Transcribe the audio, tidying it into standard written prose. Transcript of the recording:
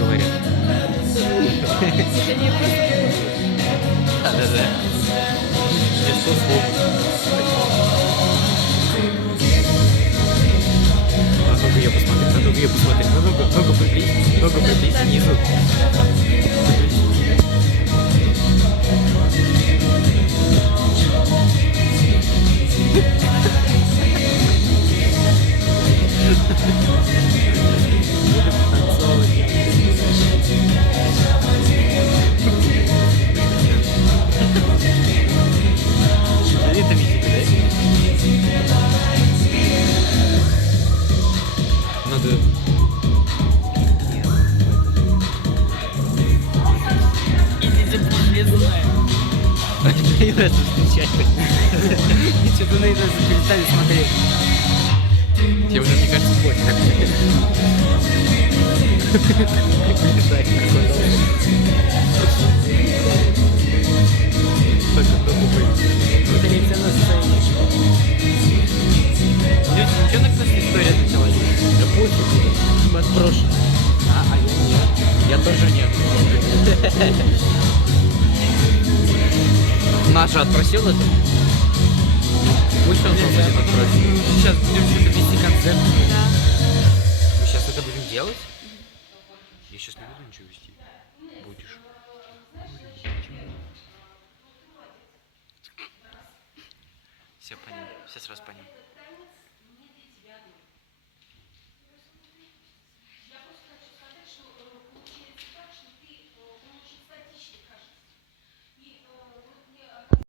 говорят. Это не просто... Да-да-да. Не 100 слов. А ну-ка ее посмотри, а ну-ка ее посмотри, а ну-ка, ну-ка приблизь снизу. Это видите, да? Надо... Или запрещенная. Не надо встречать. Что-то на это перестали смотреть. Тебе уже, мне кажется, больше. Это лекция на сцене. Люди, ничего так наша история началась? Да пофиг. Мы отброшены. А я нет. Я тоже нет. Наша отпросил это? Пусть он Нельзя, будет потом отпросить. мы сейчас будем что-то вести концерт. Мы сейчас это будем делать? Я сейчас не буду ничего вести. Будешь. Все понял. Все сразу понял.